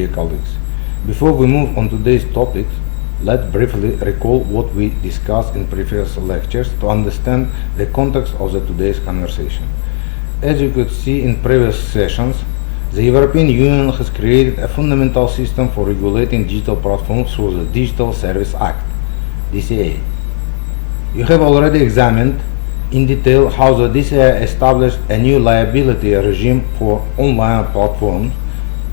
dear colleagues. Before we move on to today's topic, let's briefly recall what we discussed in previous lectures to understand the context of today's conversation. As you could see in previous sessions, the European Union has created a fundamental system for regulating digital platforms through the Digital Service Act, DCA. You have already examined in detail how the DCA established a new liability regime for online platforms,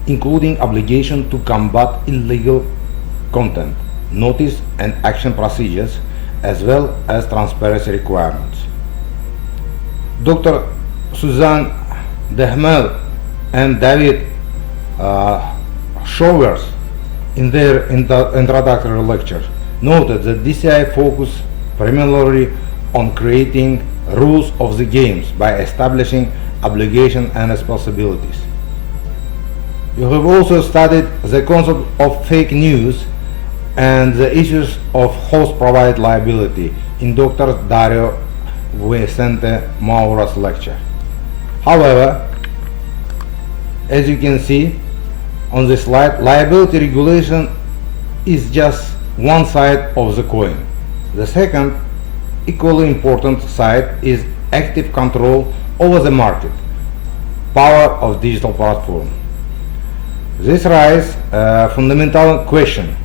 including obligation to combat illegal content, notice and action procedures, as well as transparency requirements. Dr. Suzanne Dehmel and David Showers, in their introductory lecture, noted that DCI focused primarily on creating rules of the games by establishing obligations and responsibilities. You have also studied the concept of fake news and the issues of host-provided liability in Dr. Dario Vicente Maura's lecture. However, as you can see on this slide, liability regulation is just one side of the coin. The second, equally important side is active control over the market, power of digital platform. This raises a fundamental question: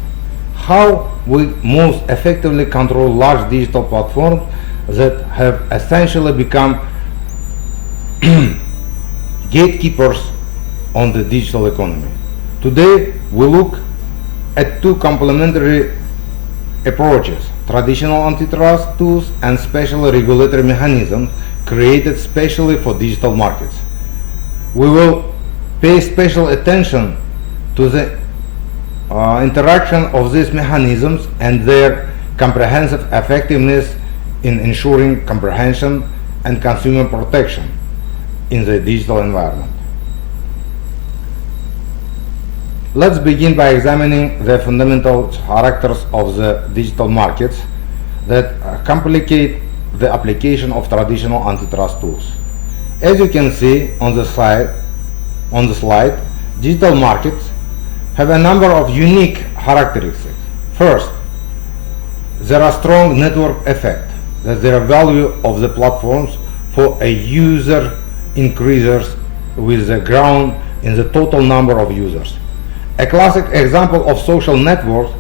how we most effectively control large digital platforms that have essentially become gatekeepers on the digital economy? Today we look at two complementary approaches: traditional antitrust tools and special regulatory mechanisms created specially for digital markets. We will pay special attention to the interaction of these mechanisms and their comprehensive effectiveness in ensuring comprehension and consumer protection in the digital environment. Let's begin by examining the fundamental characters of the digital markets that complicate the application of traditional antitrust tools. As you can see on the slide, digital markets have a number of unique characteristics. First, there are strong network effect, that the value of the platforms for a user increases with the growth in the total number of users. A classic example of social network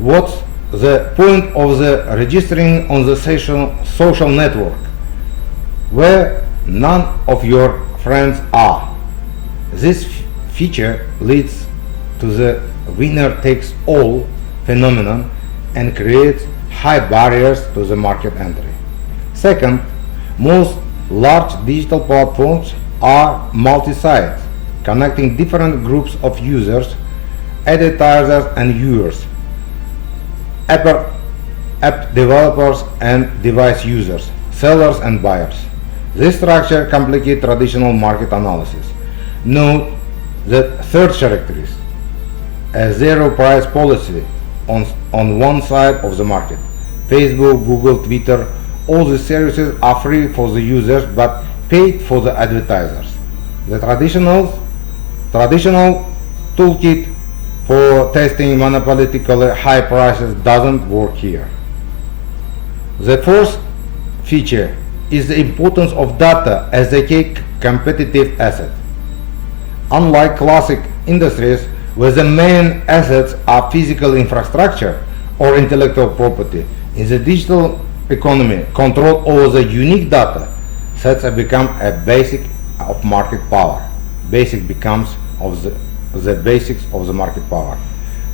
was the point of the registering on the social network, where none of your friends are. This feature leads to the winner-takes-all phenomenon and creates high barriers to the market entry. Second, most large digital platforms are multi-site, connecting different groups of users, advertisers and viewers, app developers and device users, sellers and buyers. This structure complicates traditional market analysis. Note that third characteristic, a zero price policy on one side of the market. Facebook, Google, Twitter, all the services are free for the users but paid for the advertisers. The traditional toolkit for testing monopolistically high prices doesn't work here. The fourth feature is the importance of data as a key competitive asset. Unlike classic industries where the main assets are physical infrastructure or intellectual property, in the digital economy, control over the unique data sets have become a basic of market power. Basic becomes of the basics of the market power.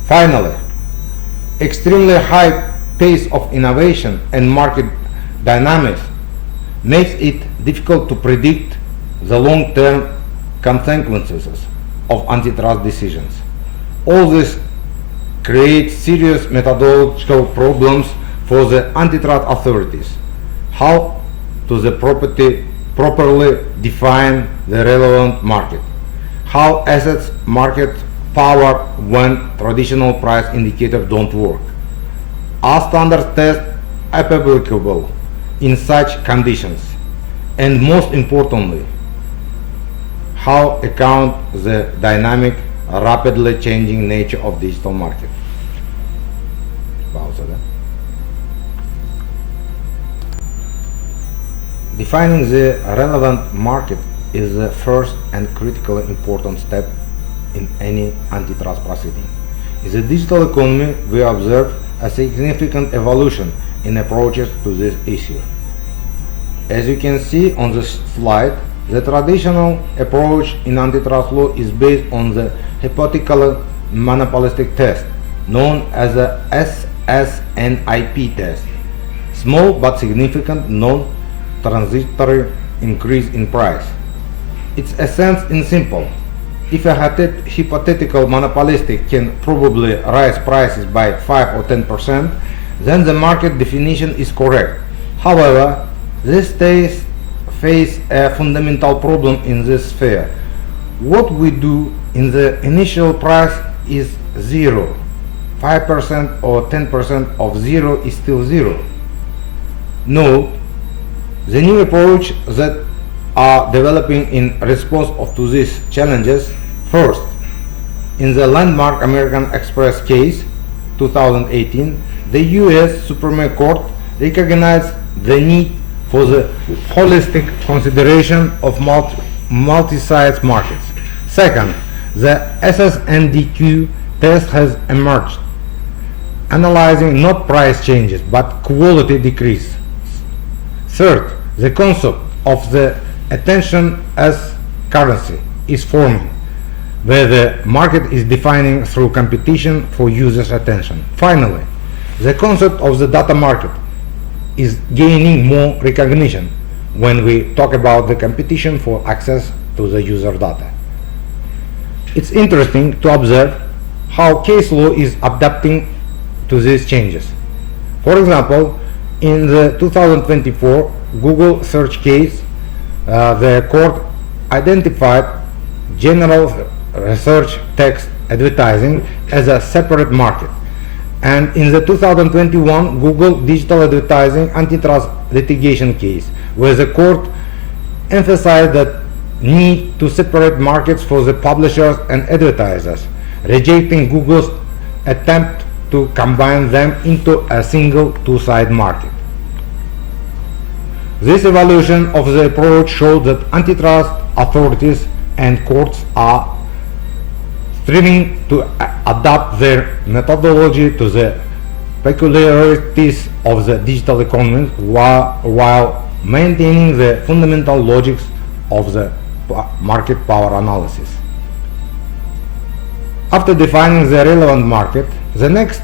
Finally, extremely high pace of innovation and market dynamics makes it difficult to predict the long-term consequences of antitrust decisions. All this creates serious methodological problems for the antitrust authorities. How to properly define the relevant market? How assets market power when traditional price indicators don't work? Are standard tests applicable in such conditions? And most importantly, how account the dynamic rapidly changing nature of digital market. Pause, да? Defining the relevant market is the first and critically important step in any antitrust proceeding. In the digital economy, we observe a significant evolution in approaches to this issue. As you can see on the slide, the traditional approach in antitrust law is based on the hypothetical monopolistic test, known as the SSNIP test, small but significant non-transitory increase in price. Its essence is simple. If a hypothetical monopolistic can probably raise prices by 5 or 10%, then the market definition is correct. However, this test faces a fundamental problem in this sphere. What we do in the initial price is zero. 5% or 10% of zero is still zero. Note, the new approach that are developing in response to these challenges. First, in the landmark American Express case 2018, the US Supreme Court recognized the need for the holistic consideration of multi-site markets. Second, the SSNDQ test has emerged, analyzing not price changes but quality decrease. Third, the concept of the attention as currency is forming, where the market is defining through competition for users' attention. Finally, the concept of the data market is gaining more recognition when we talk about the competition for access to the user data. It's interesting to observe how case law is adapting to these changes. For example, in the 2024 Google search case, the court identified general research text advertising as a separate market. And in the 2021 Google digital advertising antitrust litigation case, where the court emphasized the need to separate markets for the publishers and advertisers, rejecting Google's attempt to combine them into a single two-sided market. This evolution of the approach showed that antitrust authorities and courts are striving to adapt their methodology to the peculiarities of the digital economy while maintaining the fundamental logics of the market power analysis. After defining the relevant market, the next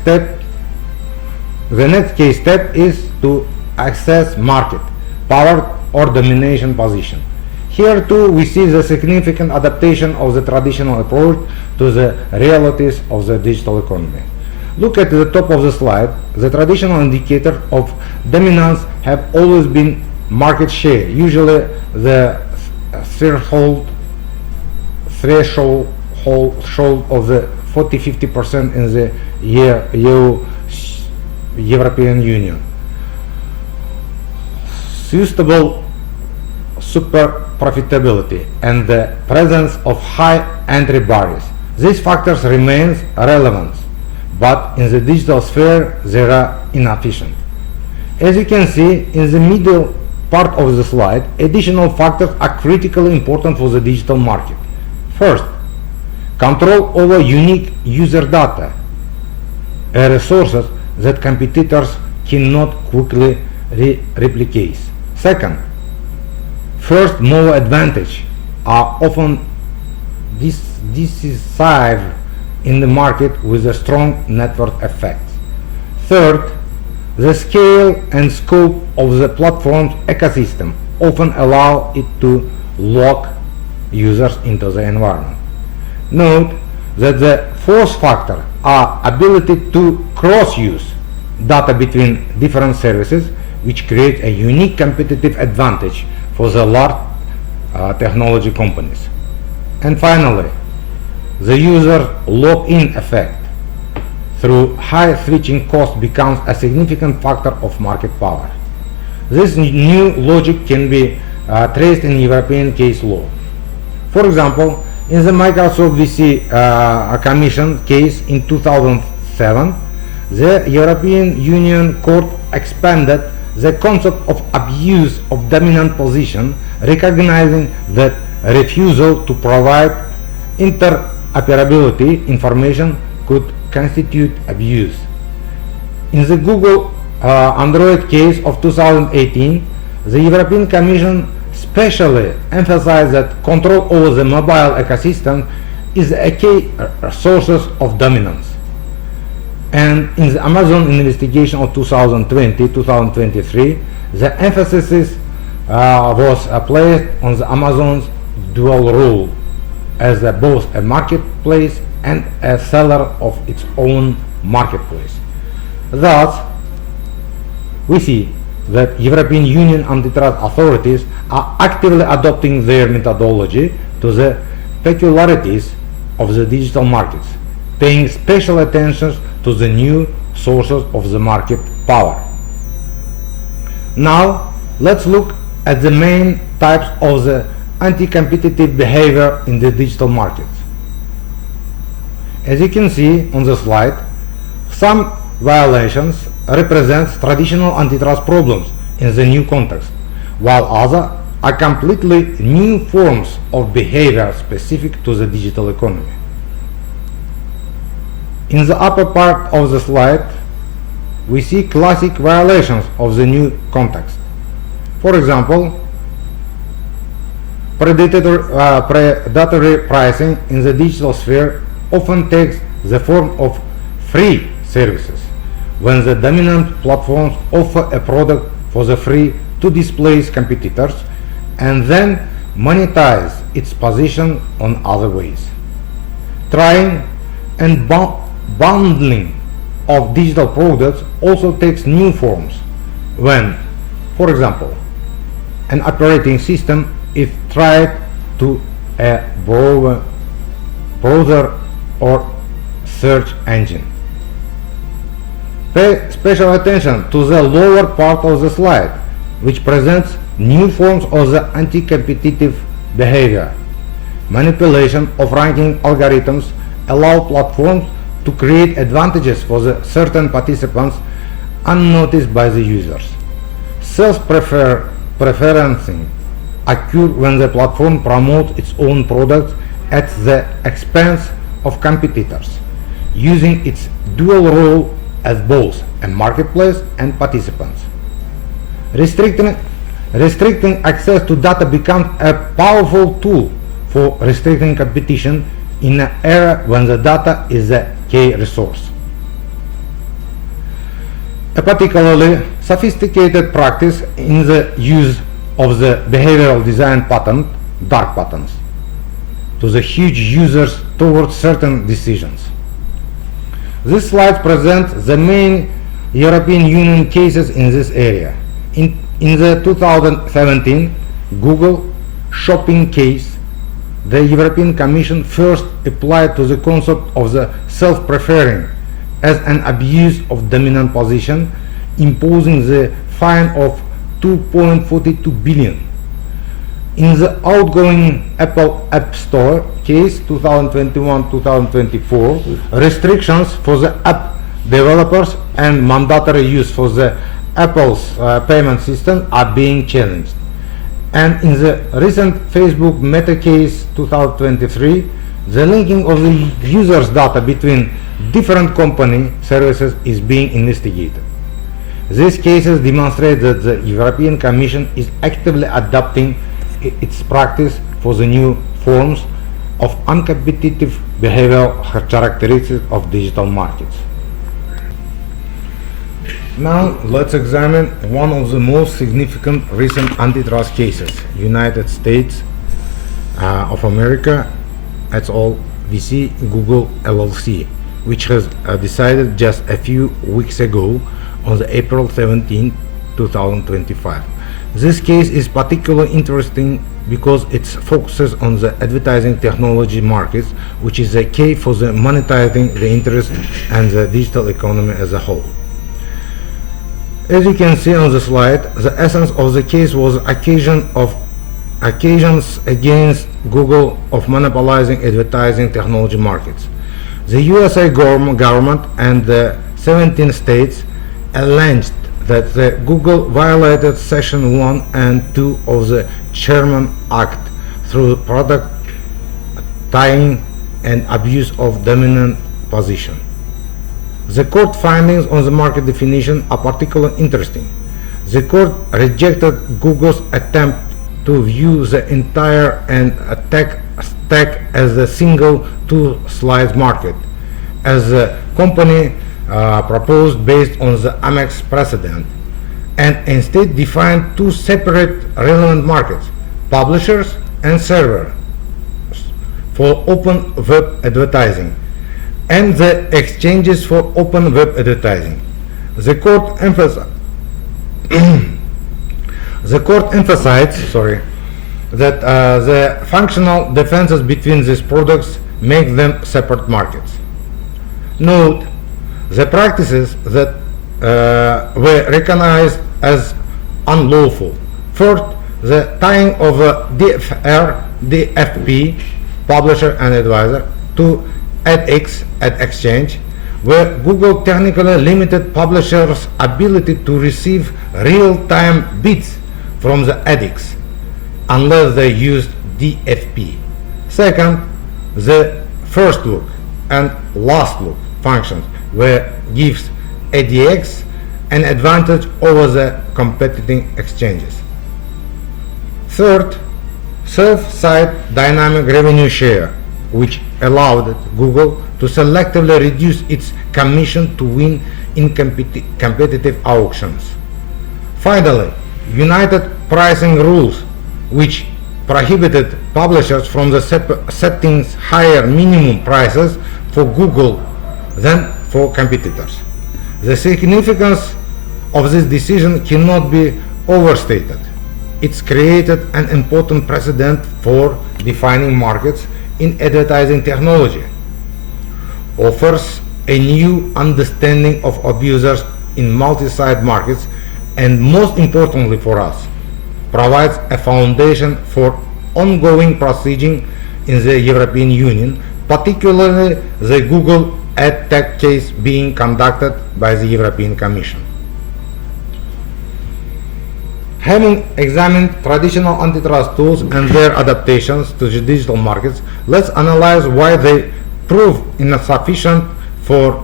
case step is to assess market power or domination position. Here too we see the significant adaptation of the traditional approach to the realities of the digital economy. Look at the top of the slide. The traditional indicator of dominance have always been market share, usually the threshold of the 40-50% in the European Union. Sustainable super profitability and the presence of high entry barriers. These factors remain relevant, but in the digital sphere they are inefficient. As you can see in the middle part of the slide, additional factors are critically important for the digital market. First, control over unique user data, a resource that competitors cannot quickly replicate. Second, first mover advantage are often decisive in the market with a strong network effect. Third, the scale and scope of the platform's ecosystem often allow it to lock users into the environment. Note that the fourth factor are ability to cross-use data between different services, which create a unique competitive advantage for the large technology companies. And finally, the user lock-in effect through high switching cost becomes a significant factor of market power. This new logic can be traced in European case law. For example, In the Microsoft VC Commission case in 2007, the European Union Court expanded the concept of abuse of dominant position, recognizing that refusal to provide interoperability information could constitute abuse. In the Google Android case of 2018, the European Commission specially emphasized that control over the mobile ecosystem is a key source of dominance. And in the Amazon investigation of 2020-2023, the emphasis was placed on the Amazon's dual role as both a marketplace and a seller of its own marketplace. Thus, we see that European Union antitrust authorities are actively adopting their methodology to the peculiarities of the digital markets, paying special attention to the new sources of the market power. Now, let's look at the main types of the anti-competitive behavior in the digital markets. As you can see on the slide, some violations represent traditional antitrust problems in the new context, while others are completely new forms of behavior specific to the digital economy. In the upper part of the slide, we see classic violations of the new context. For example, predatory pricing in the digital sphere often takes the form of free services, when the dominant platforms offer a product for the free to displace competitors and then monetize its position on other ways. Trying and bundling of digital products also takes new forms when, for example, an operating system is tied to a browser or search engine. Pay special attention to the lower part of the slide, which presents new forms of the anti-competitive behavior. Manipulation of ranking algorithms allow platforms to create advantages for the certain participants unnoticed by the users. Self-preferencing occurs when the platform promotes its own products at the expense of competitors, using its dual role as both a marketplace and participants. Restricting access to data becomes a powerful tool for restricting competition in an era when the data is a key resource. A particularly sophisticated practice in the use of the behavioral design pattern, dark patterns, to the huge users towards certain decisions. This slide presents the main European Union cases in this area. In the 2017 Google shopping case, the European Commission first applied to the concept of the self-preferring as an abuse of dominant position, imposing the fine of 2.42 billion. In the outgoing Apple App Store case 2021-2024, restrictions for the app developers and mandatory use for the Apple's payment system are being challenged. And in the recent Facebook Meta case 2023, the linking of the users' data between different company services is being investigated. These cases demonstrate that the European Commission is actively adopting its practice for the new forms of uncompetitive behavioral characteristics of digital markets. Now let's examine one of the most significant recent antitrust cases, United States of America et al. VC Google LLC, which has decided just a few weeks ago on the April 17, 2025. This case is particularly interesting because it focuses on the advertising technology markets, which is a key for the monetizing the interest and the digital economy as a whole. As you can see on the slide, the essence of the case was occasion of occasions against Google of monopolizing advertising technology markets. The USA government and the 17 states alleged that Google violated Section 1 and 2 of the Sherman Act through product tying and abuse of dominant position. The court findings on the market definition are particularly interesting. The court rejected Google's attempt to view the entire and tech stack as a single two-slice market, as the company proposed based on the Amex precedent, and instead defined two separate relevant markets, publishers and servers, for open web advertising, and the exchanges for open web advertising. The court emphasized that the functional differences between these products make them separate markets. Note, the practices that were recognized as unlawful. First, the tying of DFP, publisher and advisor, to AdX, ad exchange, where Google technically limited publishers' ability to receive real-time bids from the AdX unless they used DFP. Second, the first look and last look functions, where gives AdX an advantage over the competing exchanges. Third, self-site dynamic revenue share, which allowed Google to selectively reduce its commission to win in competitive auctions. Finally, united pricing rules, which prohibited publishers from setting higher minimum prices for Google than for competitors. The significance of this decision cannot be overstated. It's created an important precedent for defining markets in advertising technology, offers a new understanding of abusers in multi-site markets, and most importantly for us, provides a foundation for ongoing proceeding in the European Union, particularly the Google ad tech case being conducted by the European Commission. Having examined traditional antitrust tools and their adaptations to the digital markets, let's analyze why they prove insufficient for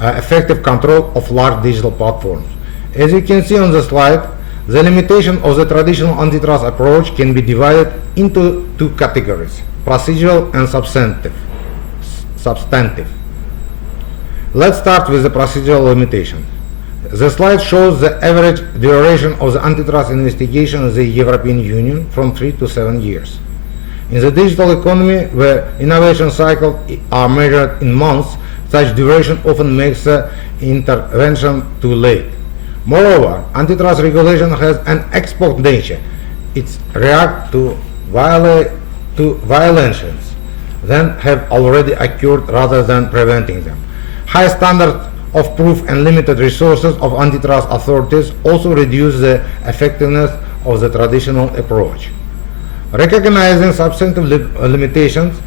effective control of large digital platforms. As you can see on the slide, the limitation of the traditional antitrust approach can be divided into two categories: procedural and substantive. Let's start with the procedural limitation. The slide shows the average duration of the antitrust investigation in the European Union from 3 to 7 years. In the digital economy, where innovation cycles are measured in months, such duration often makes the intervention too late. Moreover, antitrust regulation has an ex post nature. It reacts to violations that have already occurred rather than preventing them. High standards of proof and limited resources of antitrust authorities also reduce the effectiveness of the traditional approach. Recognizing substantive limitations,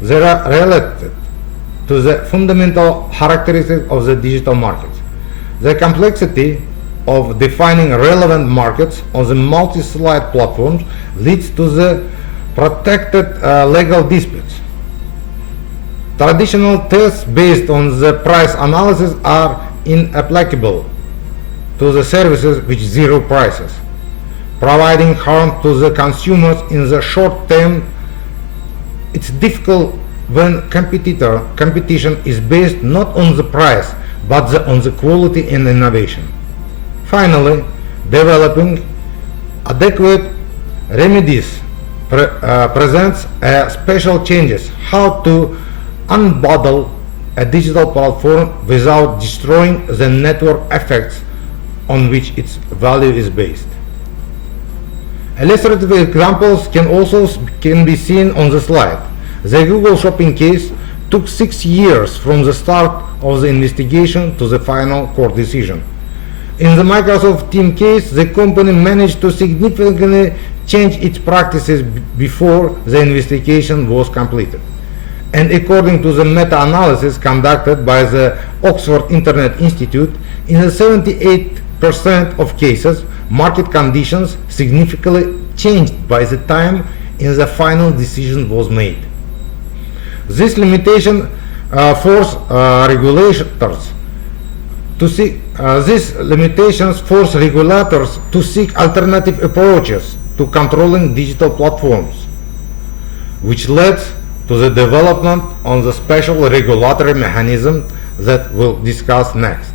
they are related to the fundamental characteristics of the digital markets. The complexity of defining relevant markets on the multi-site platforms leads to the protected legal disputes. Traditional tests based on the price analysis are inapplicable to the services with zero prices, providing harm to the consumers in the short term. It's difficult when competition is based not on the price but on the quality and innovation. Finally, developing adequate remedies presents special changes how to unbundle a digital platform without destroying the network effects on which its value is based. Illustrative examples can be seen on the slide. The Google Shopping case took 6 years from the start of the investigation to the final court decision. In the Microsoft Teams case, the company managed to significantly changed its practices before the investigation was completed. And according to the meta-analysis conducted by the Oxford Internet Institute, in the 78% of cases, market conditions significantly changed by the time in the final decision was made. This limitation force regulators to seek these limitations force regulators to seek alternative approaches to controlling digital platforms, which led to the development of the special regulatory mechanism that we'll discuss next.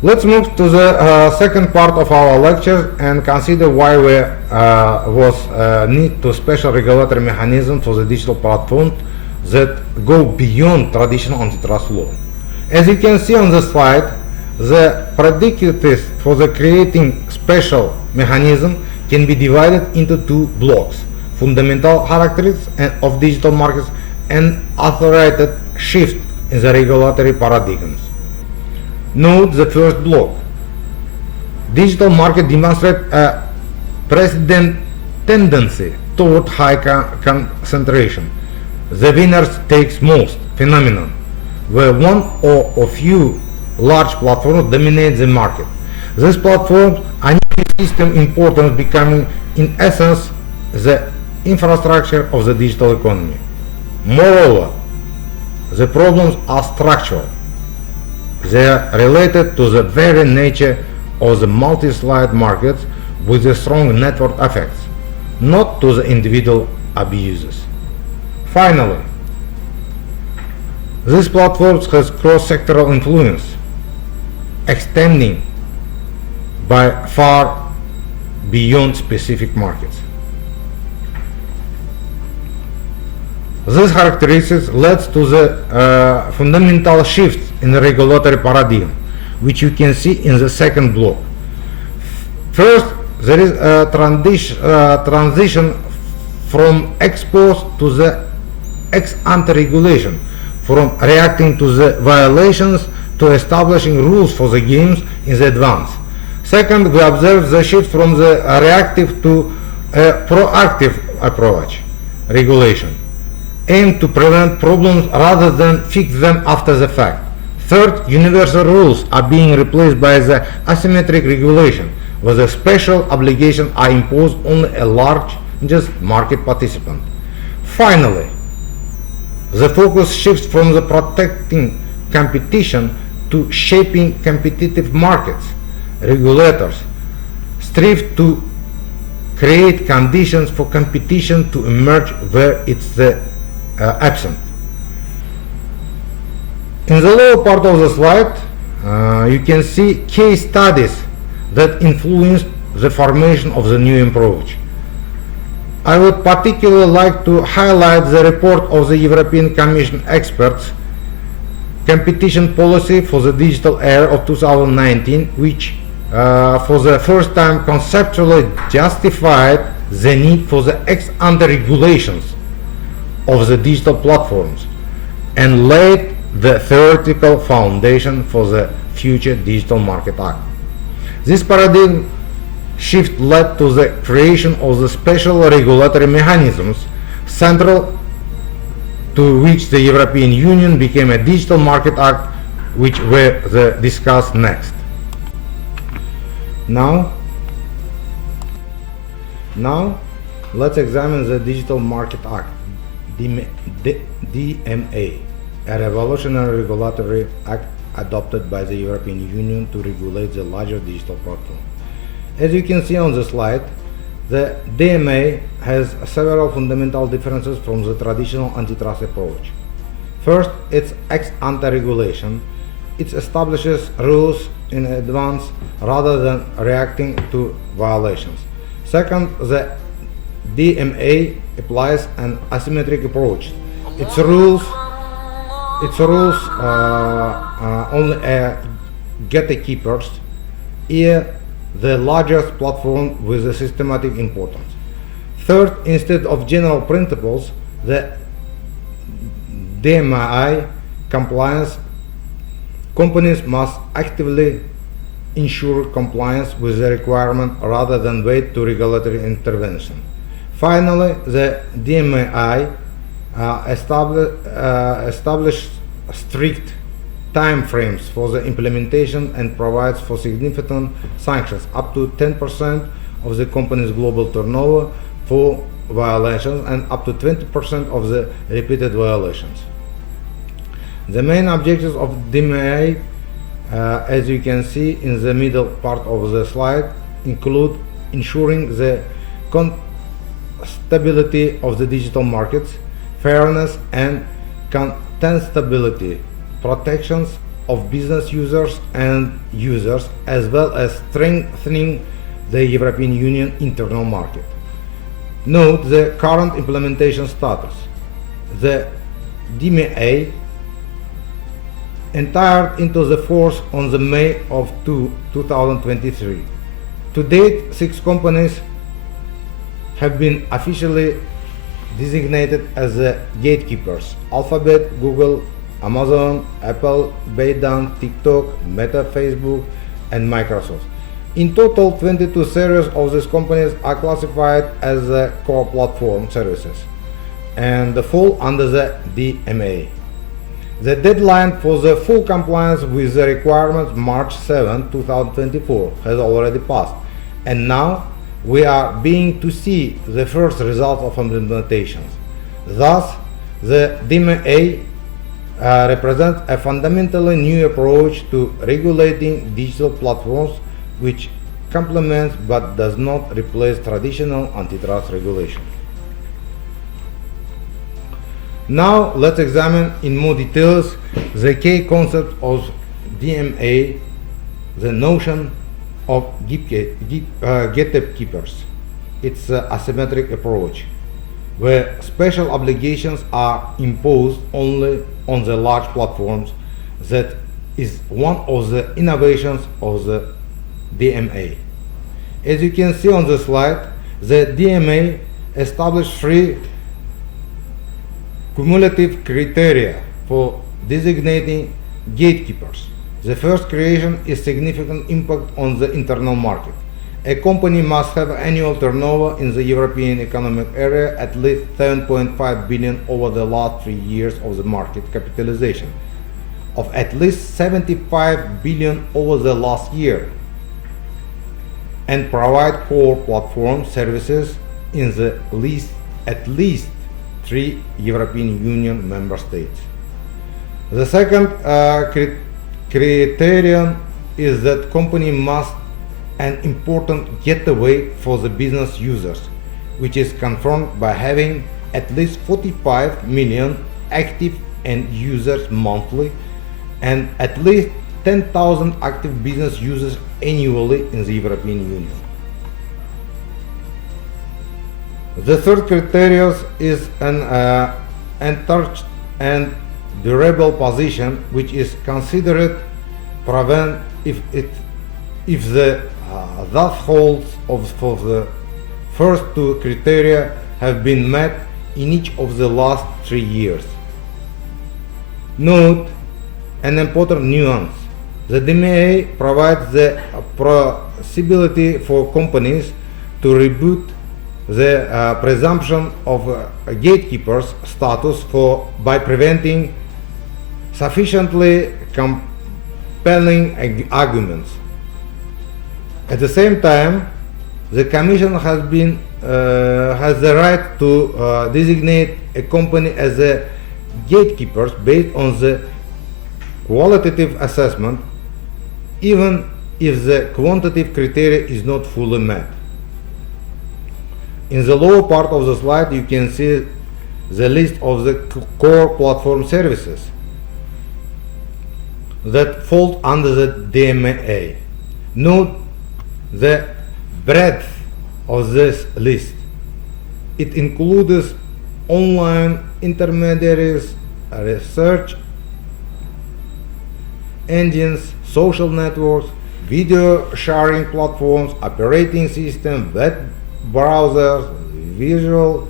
Let's move to the second part of our lecture and consider why we need to special regulatory mechanism for the digital platform that go beyond traditional antitrust law. As you can see on the slide, the prerequisites for the creating special mechanism can be divided into two blocks: fundamental characteristics of digital markets and authorized shift in the regulatory paradigms. Note the first block. Digital market demonstrate a precedent tendency toward high concentration. The winners takes most phenomenon, where one or a few large platforms dominate the market. This platform are new system importance, becoming in essence the infrastructure of the digital economy. Moreover, the problems are structural. They are related to the very nature of the multi-slide markets with the strong network effects, not to the individual abuses. Finally, this platform has cross-sectoral influence, extending by far beyond specific markets. This characteristics leads to the fundamental shift in the regulatory paradigm, which you can see in the second block. First, there is a transition from ex post to the ex ante regulation, from reacting to the violations to establishing rules for the games in the advance. Second, we observe the shift from the reactive to a proactive approach, regulation, aimed to prevent problems rather than fix them after the fact. Third, universal rules are being replaced by the asymmetric regulation, where the special obligations are imposed only a large market participant. Finally, the focus shifts from the protecting competition to shaping competitive markets. Regulators strive to create conditions for competition to emerge where it's absent. In the lower part of the slide, you can see case studies that influenced the formation of the new approach. I would particularly like to highlight the report of the European Commission experts, Competition Policy for the Digital Era of 2019, which for the first time conceptually justified the need for the ex-ante regulations of the digital platforms and laid the theoretical foundation for the future Digital Market Act. This paradigm shift led to the creation of the special regulatory mechanisms, central to which the European Union became a Digital Market Act, which we discuss next. Now let's examine the Digital Market Act, DMA, a revolutionary regulatory act adopted by the European Union to regulate the larger digital platform. As you can see on the slide, the DMA has several fundamental differences from the traditional antitrust approach. First, it's ex-ante regulation. It establishes rules in advance rather than reacting to violations. Second, the DMA applies an asymmetric approach. Its rules only gatekeepers, here the largest platform with a systematic importance. Third, instead of general principles, the DMA compliance companies must actively ensure compliance with the requirement rather than wait to regulatory intervention. Finally, the DMAI established strict time frames for the implementation and provides for significant sanctions up to 10% of the company's global turnover for violations and up to 20% of the repeated violations. The main objectives of DMAI, as you can see in the middle part of the slide, include ensuring the stability of the digital markets, fairness and contestability, protections of business users and users, as well as strengthening the European Union internal market. Note the current implementation status. The DMA entered into the force on the May of 2023. To date, 6 companies have been officially designated as the gatekeepers: Alphabet, Google, Amazon, Apple, ByteDance, TikTok, Meta, Facebook, and Microsoft. In total, 22 series of these companies are classified as core platform services and fall under the DMA. The deadline for the full compliance with the requirements, March 7, 2024, has already passed, and now we are beginning to see the first results of implementations. Thus, the DMA represents a fundamentally new approach to regulating digital platforms, which complements but does not replace traditional antitrust regulation. Now let's examine in more details the key concept of DMA, the notion of gatekeepers. It's an asymmetric approach where special obligations are imposed only on the large platforms. That is one of the innovations of the DMA. As you can see on the slide, the DMA established 3 cumulative criteria for designating gatekeepers. The first creation is significant impact on the internal market. A company must have annual turnover in the European Economic Area at least 7.5 billion over the last 3 years of the market capitalization, of at least 75 billion over the last year, and provide core platform services in the at least 3 European Union member states. The second criterion is that company must an important gateway for the business users, which is confirmed by having at least 45 million active end users monthly and at least 10,000 active business users annually in the European Union. The third criterion is an untouched and durable position, which is considered proven if the thresholds for the first 2 criteria have been met in each of the last 3 years. Note an important nuance. The DMA provides the possibility for companies to rebut the presumption of gatekeepers status by preventing sufficiently compelling arguments. At the same time, the Commission has the right to designate a company as a gatekeeper based on the qualitative assessment, even if the quantitative criteria is not fully met. In the lower part of the slide, you can see the list of the core platform services that fall under the DMA. Note the breadth of this list. It includes online intermediaries, research engines, social networks, video sharing platforms, operating system, web browsers, visual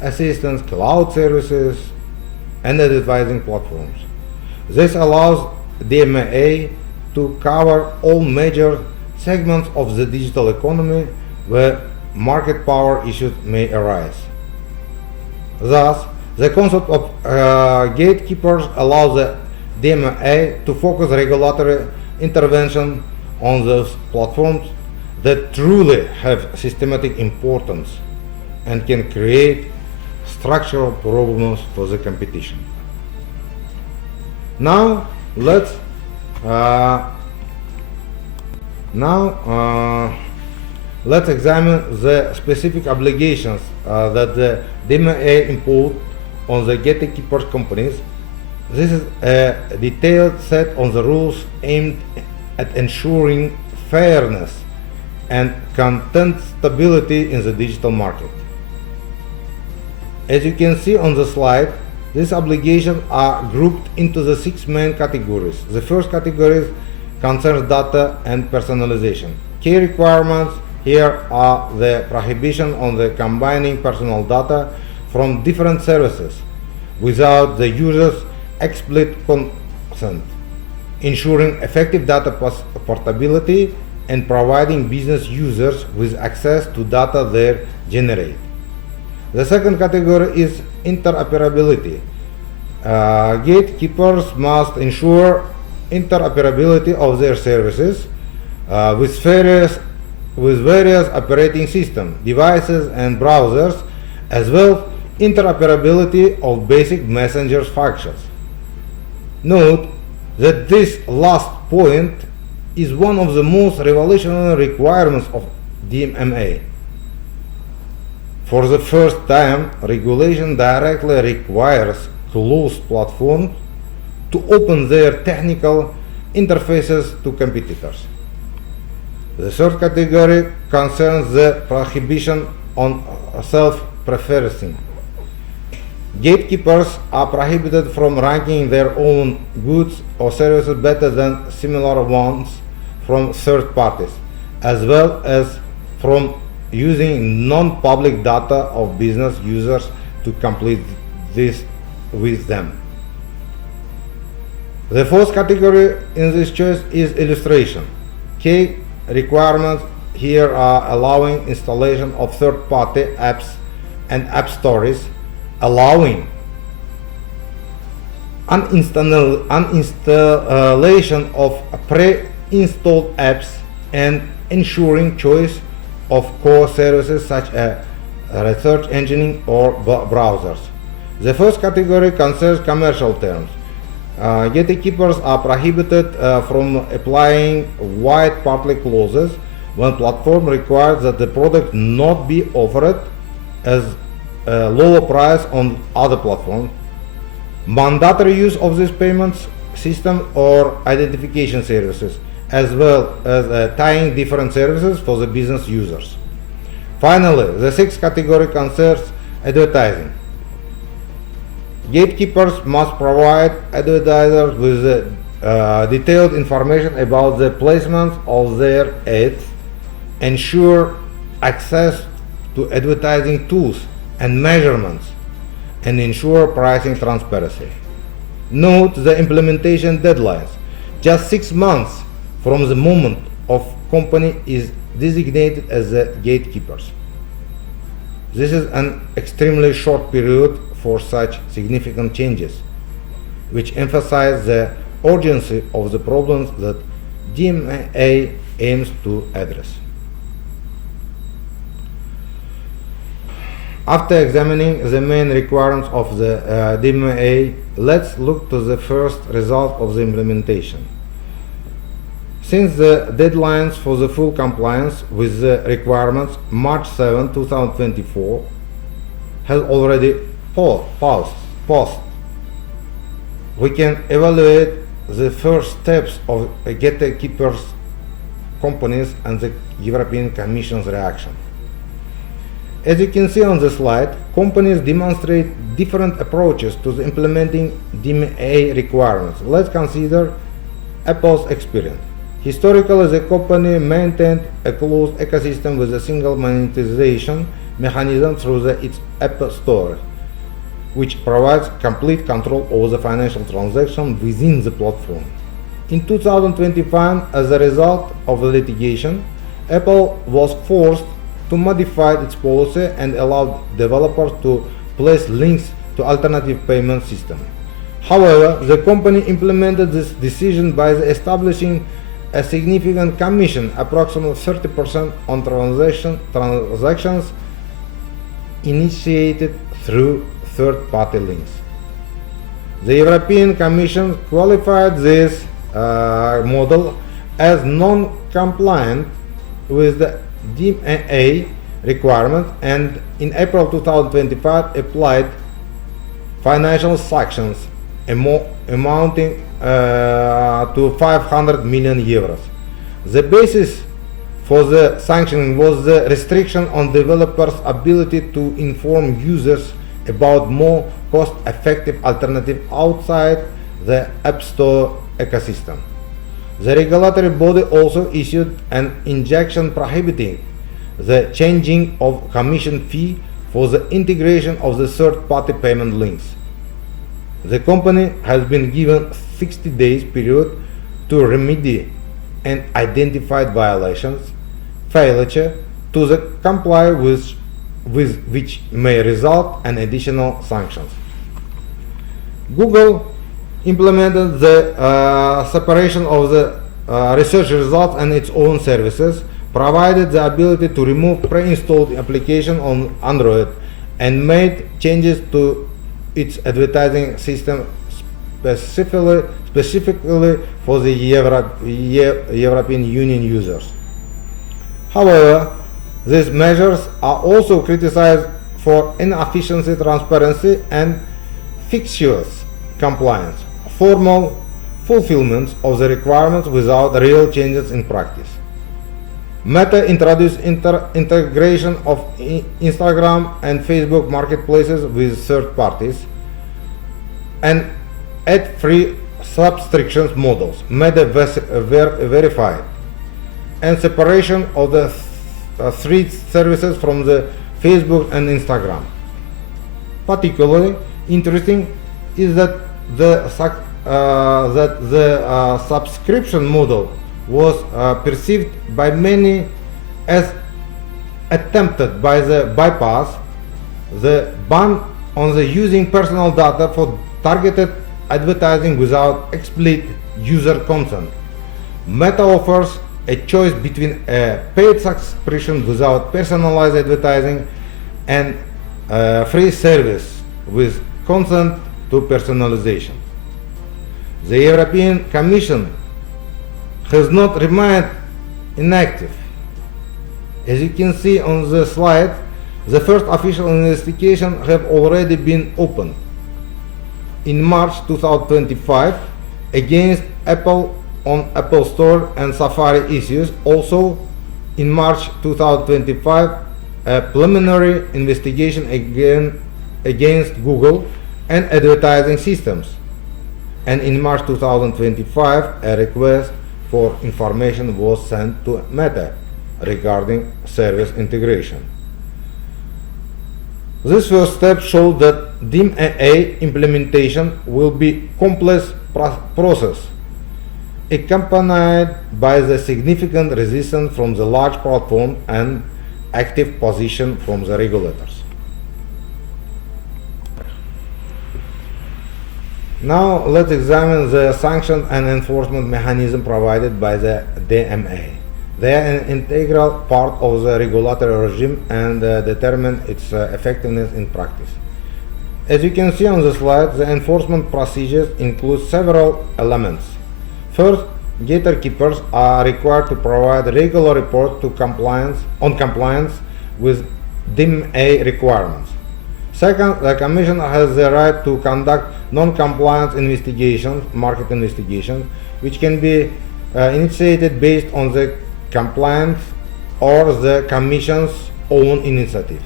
assistants, cloud services, and advertising platforms. This allows DMA to cover all major segments of the digital economy where market power issues may arise. Thus, the concept of gatekeepers allows the DMA to focus regulatory intervention on those platforms that truly have systematic importance and can create structural problems for the competition. Now let's examine the specific obligations that the DMA imposed on the gatekeeper companies. This is a detailed set on the rules aimed at ensuring fairness and content stability in the digital market. As you can see on the slide, these obligations are grouped into the 6 main categories. The first category concerns data and personalization. Key requirements here are the prohibition on the combining personal data from different services without the user's explicit consent, ensuring effective data portability and providing business users with access to data they generate. The second category is interoperability. Gatekeepers must ensure interoperability of their services with various operating systems, devices and browsers, as well interoperability of basic messenger functions. Note that this last point is one of the most revolutionary requirements of DMA. For the first time, regulation directly requires closed platforms to open their technical interfaces to competitors. The third category concerns the prohibition on self-preferencing. Gatekeepers are prohibited from ranking their own goods or services better than similar ones from third parties, as well as from using non-public data of business users to complete this with them. The fourth category in this choice is illustration. Key requirements here are allowing installation of third-party apps and app stores, allowing uninstallation of pre-installed apps, and ensuring choice of core services such as research engine or browsers. The first category concerns commercial terms. Gatekeepers are prohibited from applying wide party clauses when platform requires that the product not be offered as a lower price on other platforms, mandatory use of this payment system or identification services, as well as tying different services for the business users. Finally, the sixth category concerns advertising. Gatekeepers must provide advertisers with detailed information about the placement of their ads, ensure access to advertising tools and measurements, and ensure pricing transparency. Note the implementation deadlines. Just 6 months from the moment of company is designated as the gatekeepers. This is an extremely short period for such significant changes, which emphasize the urgency of the problems that DMA aims to address. After examining the main requirements of the DMA, let's look to the first result of the implementation. Since the deadlines for the full compliance with the requirements, March 7, 2024, has already passed, we can evaluate the first steps of gatekeepers companies and the European Commission's reaction. As you can see on the slide, companies demonstrate different approaches to the implementing DMA requirements. Let's consider Apple's experience. Historically, the company maintained a closed ecosystem with a single monetization mechanism through its App Store, which provides complete control over the financial transaction within the platform. In 2025, as a result of the litigation, Apple was forced to modify its policy and allowed developers to place links to alternative payment systems. However, the company implemented this decision by establishing a significant commission, approximately 30% on transactions initiated through third-party links. The European Commission qualified this model as non-compliant with the DMA requirement, and in April 2025 applied financial sanctions amounting to 500 million euros. The basis for the sanctioning was the restriction on developers' ability to inform users about more cost-effective alternatives outside the App Store ecosystem. The regulatory body also issued an injunction prohibiting the changing of commission fee for the integration of the third-party payment links. The company has been given 60 days period to remedy and identified violations, failure to comply with which may result in additional sanctions. Google implemented the separation of the research results and its own services, provided the ability to remove pre-installed applications on Android, and made changes to its advertising system specifically for the European Union users. However, these measures are also criticized for inefficiency, transparency, and fictitious compliance, formal fulfillment of the requirements without real changes in practice. Meta introduced integration of Instagram and Facebook marketplaces with third parties and ad-free subscription models, Meta verified, and separation of the three services from the Facebook and Instagram. Particularly interesting is that the subscription model was perceived by many as attempted by the bypass the ban on the using personal data for targeted advertising without explicit user consent. Meta offers a choice between a paid subscription without personalized advertising and a free service with consent to personalization. The European Commission has not remained inactive. As you can see on the slide, the first official investigation have already been opened. In March 2025 against Apple on Apple Store and Safari issues. Also in March 2025 a preliminary investigation against Google and advertising systems, and in March 2025 a request for information was sent to Meta regarding service integration. This first step showed that DMA implementation will be a complex process, accompanied by the significant resistance from the large platform and active position from the regulators. Now let's examine the sanction and enforcement mechanism provided by the DMA. They are an integral part of the regulatory regime and determine its effectiveness in practice. As you can see on the slide, the enforcement procedures include several elements. First, gatekeepers are required to provide regular reports to compliance with DMA requirements. Second, the Commission has the right to conduct non-compliance investigations, market investigations, which can be initiated based on the compliance or the Commission's own initiative.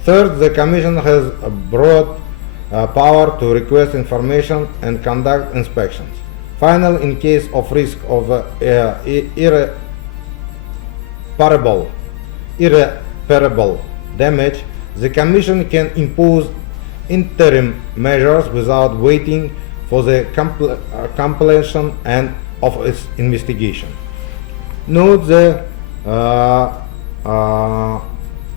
Third, the Commission has a broad power to request information and conduct inspections. Finally, in case of risk of irreparable damage, the Commission can impose interim measures without waiting for the completion and of its investigation. Note the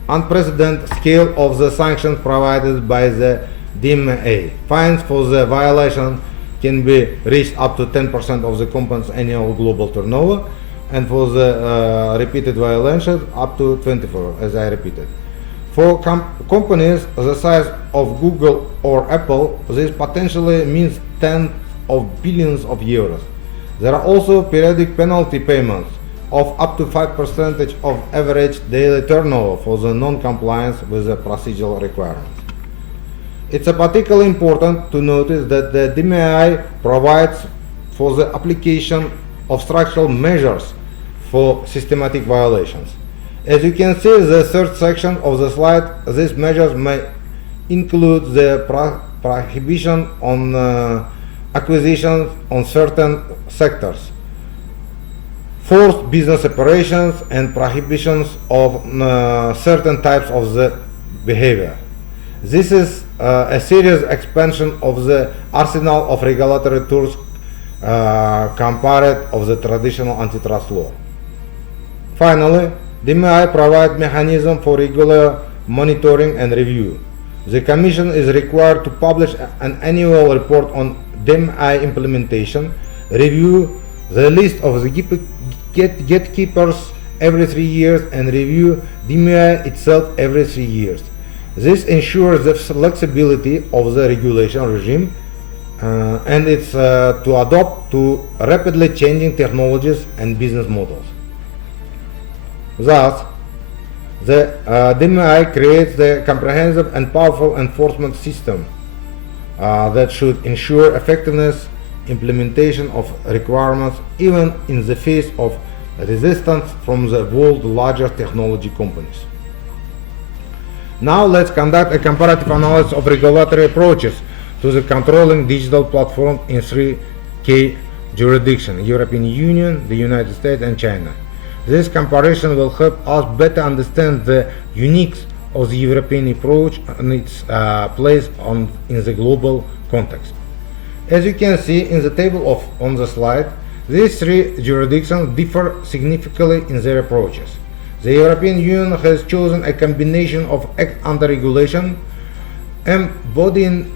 unprecedented scale of the sanctions provided by the DMA. Fines for the violation can be reached up to 10% of the company's annual global turnover, and for the repeated violations up to 24%, as I repeated. For companies the size of Google or Apple, this potentially means tens of billions of euros. There are also periodic penalty payments of up to 5% of average daily turnover for the non-compliance with the procedural requirements. It's particularly important to notice that the DMI provides for the application of structural measures for systematic violations. As you can see in the third section of the slide, these measures may include the prohibition on acquisitions on certain sectors, forced business operations, and prohibitions of certain types of the behavior. This is a serious expansion of the arsenal of regulatory tools compared of the traditional antitrust law. Finally, DMI provides mechanism for regular monitoring and review. The Commission is required to publish an annual report on DMI implementation, review the list of the gatekeepers every 3 years, and review DMI itself every 3 years. This ensures the flexibility of the regulation regime and it's to adopt to rapidly changing technologies and business models. Thus, the DMI creates the comprehensive and powerful enforcement system that should ensure effectiveness implementation of requirements even in the face of resistance from the world's largest technology companies. Now let's conduct a comparative analysis of regulatory approaches to the controlling digital platform in 3 key jurisdictions: European Union, the United States, and China. This comparison will help us better understand the uniqueness of the European approach and its place in the global context. As you can see in the table on the slide, these 3 jurisdictions differ significantly in their approaches. The European Union has chosen a combination of ex-ante regulation embodied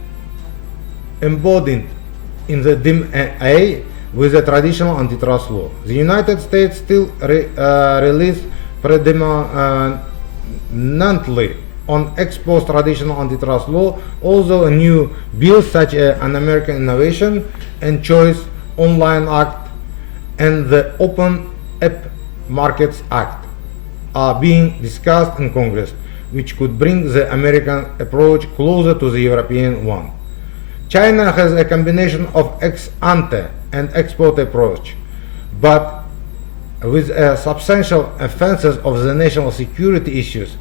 in the DMA with the traditional antitrust law. The United States still relies predominantly on ex-post traditional antitrust law, although new bills such as an American Innovation and Choice Online Act and the Open App Markets Act are being discussed in Congress, which could bring the American approach closer to the European one. China has a combination of ex-ante and ex-post approach, but with a substantial emphasis of the national security issues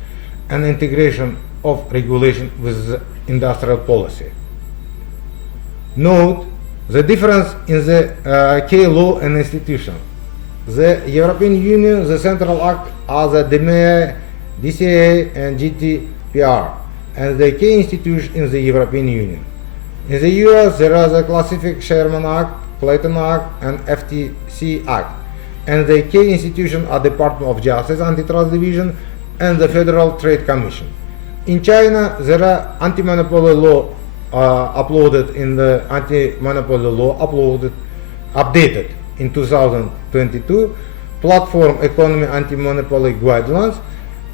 and integration of regulation with the industrial policy. Note the difference in the key law and institution. The European Union, the Central Act are the DMA, DCA, and GDPR, and the key institutions in the European Union. In the US, there are the Classified Sherman Act, Clayton Act, and FTC Act, and the key institutions are Department of Justice Antitrust Division and the Federal Trade Commission. In China, there are anti-monopoly law uploaded in the anti-monopoly law updated in 2022, platform economy anti-monopoly guidelines,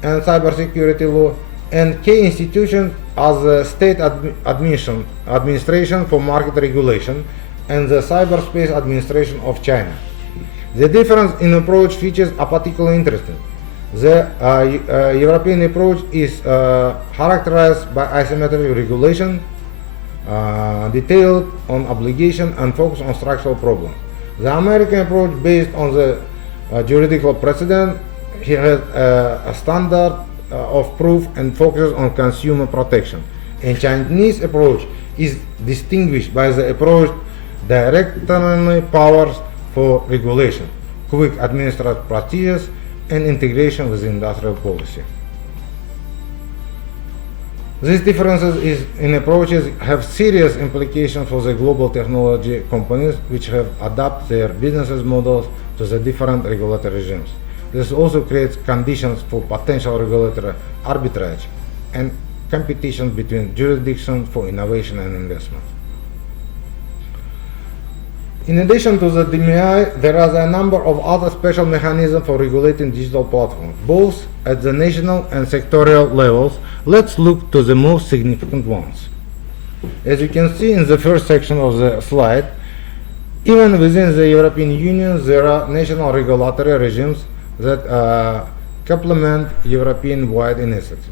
and cybersecurity law, and key institutions are the State Administration for Market Regulation and the Cyberspace Administration of China. The difference in approach features are particularly interesting. The European approach is characterized by asymmetric regulation, detailed on obligation, and focused on structural problems. The American approach, based on the juridical precedent, has a standard of proof and focuses on consumer protection. And Chinese approach is distinguished by the approach directory powers for regulation, quick administrative procedures, and integration with industrial policy. These differences in approaches have serious implications for the global technology companies which have adapted their business models to the different regulatory regimes. This also creates conditions for potential regulatory arbitrage and competition between jurisdictions for innovation and investment. In addition to the DMI, there are a number of other special mechanisms for regulating digital platforms, both at the national and sectorial levels. Let's look to the most significant ones. As you can see in the first section of the slide, even within the European Union, there are national regulatory regimes that complement European-wide initiatives.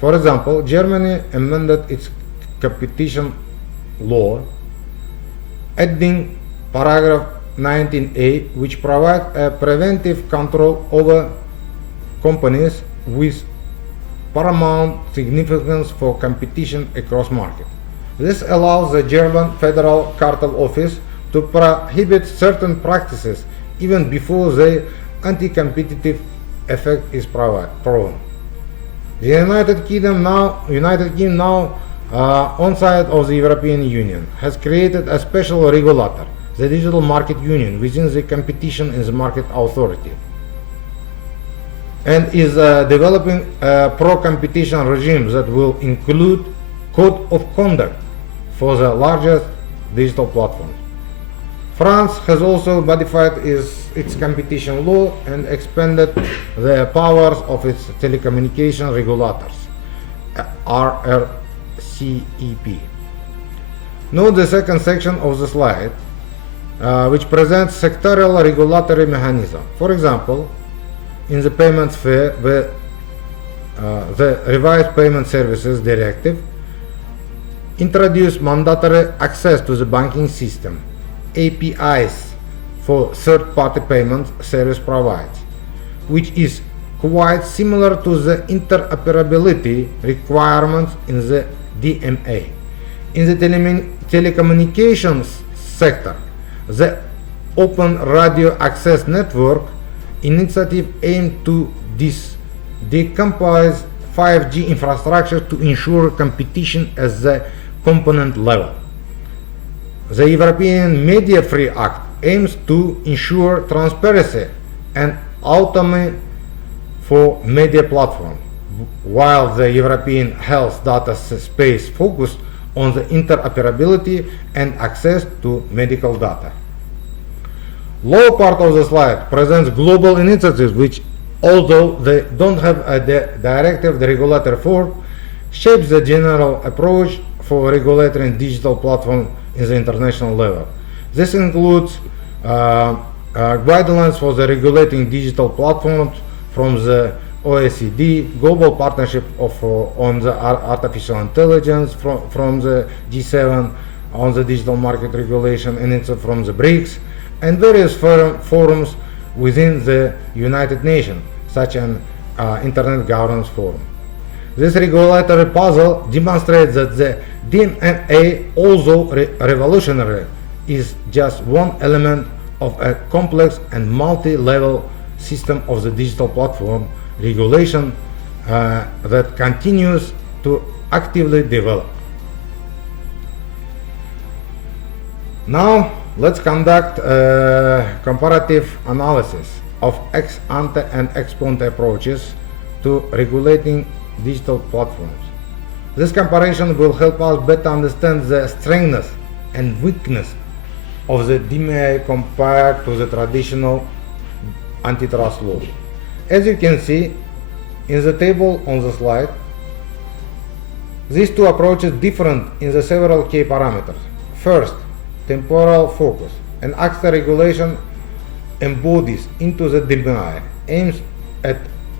For example, Germany amended its competition law, adding paragraph 19a, which provides a preventive control over companies with paramount significance for competition across markets. This allows the German Federal Cartel Office to prohibit certain practices even before the anti-competitive effect is proven. The United Kingdom now on side of the European Union, has created a special regulator, the Digital Market Union, within the Competition and the Market Authority, and is developing a pro-competition regime that will include code of conduct for the largest digital platforms. France has also modified its competition law and expanded the powers of its telecommunication regulators, RRCEP. Note the second section of the slide, which presents sectorial regulatory mechanism. For example, in the payment sphere, the revised Payment Services Directive introduced mandatory access to the banking system, APIs for third-party payment service providers, which is quite similar to the interoperability requirements in the DMA. In the telecommunications sector, the Open Radio Access Network initiative aimed to decompose 5G infrastructure to ensure competition at the component level. The European Media Free Act aims to ensure transparency and autonomy for media platforms, while the European Health Data Space focused on the interoperability and access to medical data. Lower part of the slide presents global initiatives which, although they don't have a directive regulatory form, shapes the general approach for regulating digital platforms in the international level. This includes guidelines for the regulating digital platforms from the OECD, Global Partnership on the Artificial Intelligence from the G7 on the digital market regulation, and it's from the BRICS, and various forums within the United Nations, such as Internet Governance Forum. This regulatory puzzle demonstrates that the DMA, although revolutionary, is just one element of a complex and multi-level system of the digital platform regulation that continues to actively develop. Now let's conduct a comparative analysis of ex ante and ex post approaches to regulating digital platforms. This comparison will help us better understand the strengths and weakness of the DMA compared to the traditional antitrust law. As you can see in the table on the slide, these two approaches differ in the several key parameters. First, temporal focus. An ACTA regulation embodies into the DMA aims at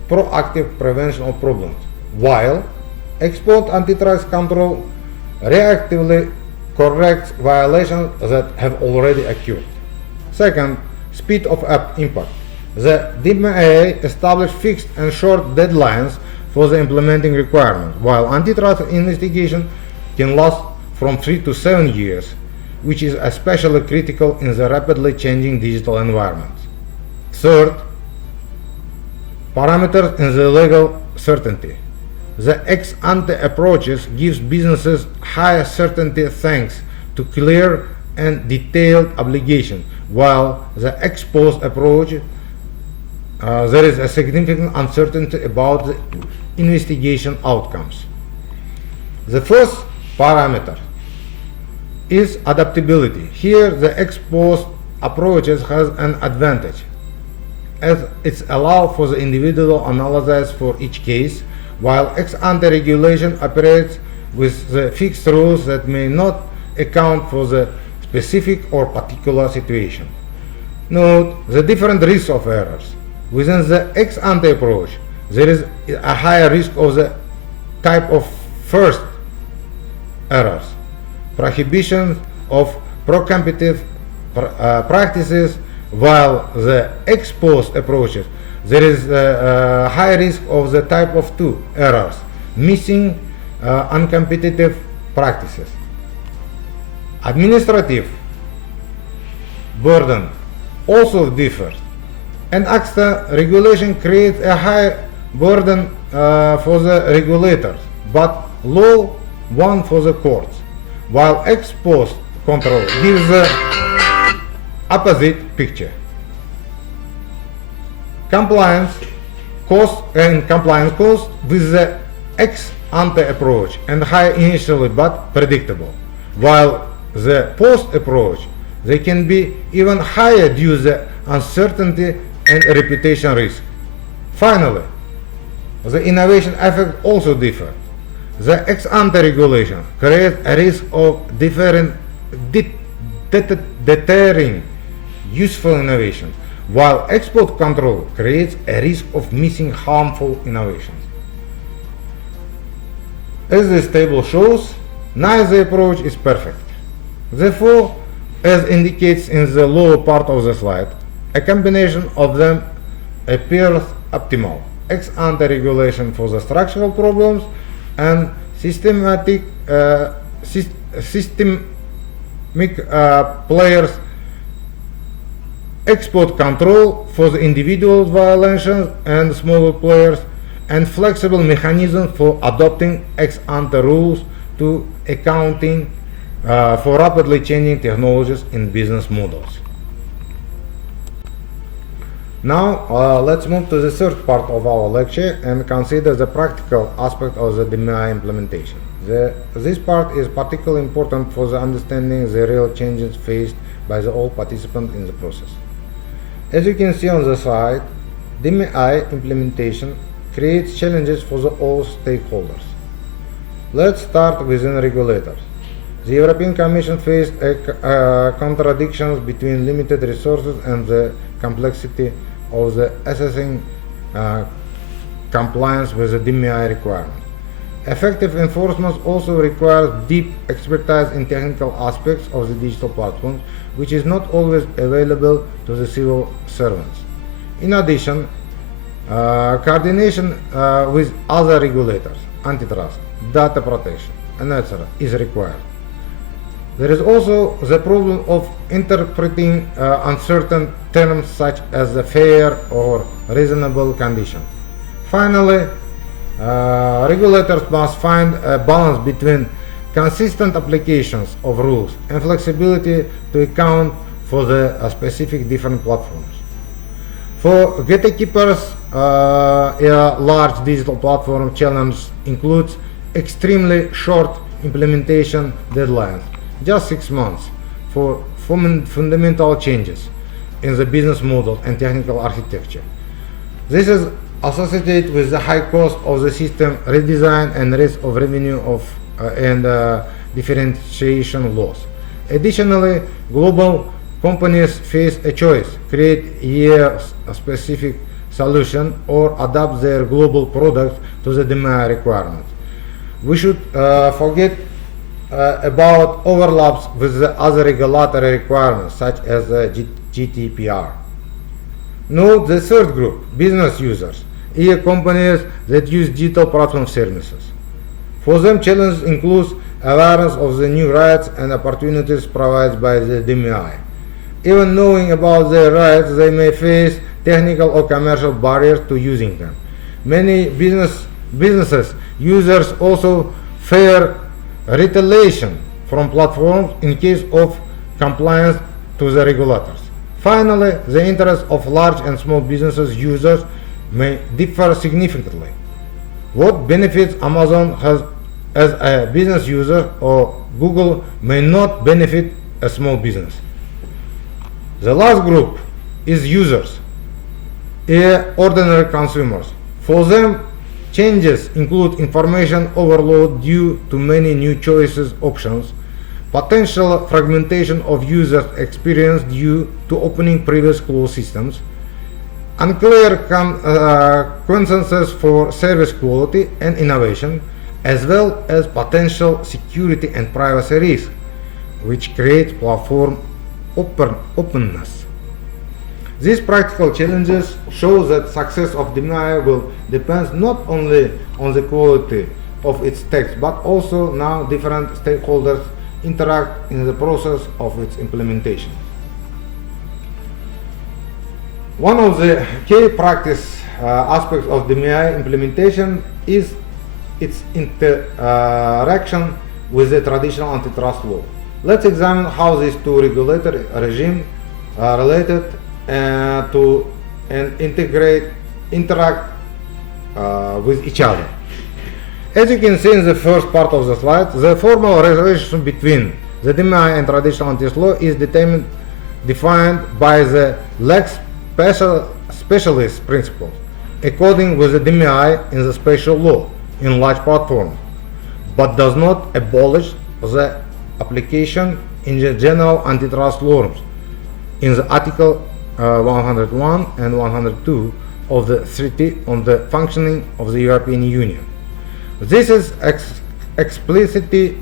proactive prevention of problems, while ex post antitrust control reactively corrects violations that have already occurred. Second, speed of impact. The DMA established fixed and short deadlines for the implementing requirements, while antitrust investigation can last from 3 to 7 years, which is especially critical in the rapidly changing digital environment. Third, parameters in the legal certainty. The ex-ante approaches gives businesses higher certainty thanks to clear and detailed obligations, while the ex-post approach there is a significant uncertainty about the investigation outcomes. The first parameter is adaptability. Here the ex-post approaches has an advantage, as it allows for the individual analysis for each case, while ex-ante regulation operates with the fixed rules that may not account for the specific or particular situation. Note the different risks of errors. Within the ex-ante approach, there is a higher risk of the type of first errors, prohibition of pro-competitive practices, while the ex-post approaches, there is a high risk of the type of two errors, missing uncompetitive practices. Administrative burden also differs. An extra regulation creates a high burden for the regulators, but low one for the courts, while ex-post control gives the opposite picture. Compliance costs with the ex-ante approach and high initially but predictable, while the post approach they can be even higher due to the uncertainty and reputation risk. Finally, the innovation effect also differs. The ex-ante regulation creates a risk of deterring useful innovation, while ex-post control creates a risk of missing harmful innovations. As this table shows, neither approach is perfect. Therefore, as indicates in the lower part of the slide, a combination of them appears optimal. Ex-ante regulation for the structural problems and systemic players, ex-post control for the individual violations and smaller players, and flexible mechanism for adopting ex-ante rules to accounting for rapidly changing technologies in business models. Now let's move to the third part of our lecture and consider the practical aspect of the DMI implementation. This part is particularly important for the understanding the real changes faced by all participants in the process. As you can see on the slide, DMI implementation creates challenges for all stakeholders. Let's start with the regulators. The European Commission faced contradictions between limited resources and the complexity of the assessing compliance with the DMI requirements. Effective enforcement also requires deep expertise in technical aspects of the digital platforms, which is not always available to the civil servants. In addition, coordination with other regulators, antitrust, data protection, etc. is required. There is also the problem of interpreting uncertain terms such as the fair or reasonable condition. Finally, regulators must find a balance between consistent applications of rules and flexibility to account for the specific different platforms. For gatekeepers, a large digital platform challenge includes extremely short implementation deadlines, just 6 months, for fundamental changes in the business model and technical architecture. This is associated with the high cost of the system redesign and risk of revenue and differentiation loss. Additionally, global companies face a choice: create a specific solution or adapt their global product to the demand requirements. We should forget about overlaps with the other regulatory requirements such as GDPR. Note the third group, business users, companies that use digital platform services. For them, challenge includes awareness of the new rights and opportunities provided by the DMI. Even knowing about their rights, they may face technical or commercial barriers to using them. Many business businesses, users also fear retaliation from platforms in case of compliance to the regulators. Finally, the interests of large and small businesses users may differ significantly. What benefits Amazon has as a business user or Google may not benefit a small business. The last group is users, ordinary consumers. For them, changes include information overload due to many new choices options, potential fragmentation of user experience due to opening previous closed systems, unclear consensus for service quality and innovation, as well as potential security and privacy risks, which create platform openness. These practical challenges show that success of DMI will depend not only on the quality of its text, but also how different stakeholders interact in the process of its implementation. One of the key practice aspects of DMI implementation is its interaction with the traditional antitrust law. Let's examine how these two regulatory regimes are related to and interact with each other. As you can see in the first part of the slide, the formal relation between the DMI and traditional antitrust law is defined by the lex specialis principle, according with the DMI in the special law in large platforms, but does not abolish the application in the general antitrust norms in the Article 101 and 102 of the Treaty on the Functioning of the European Union. This is explicitly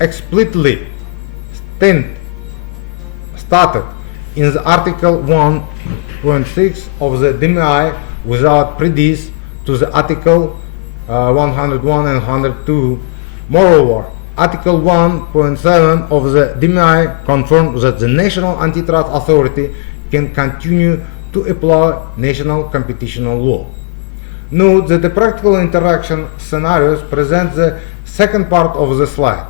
stated in the Article 1.6 of the DMI without prejudice to the Article 101 and 102. Moreover, Article 1.7 of the DMI confirms that the National Antitrust Authority can continue to apply national competition law. Note that the practical interaction scenarios present the second part of the slide.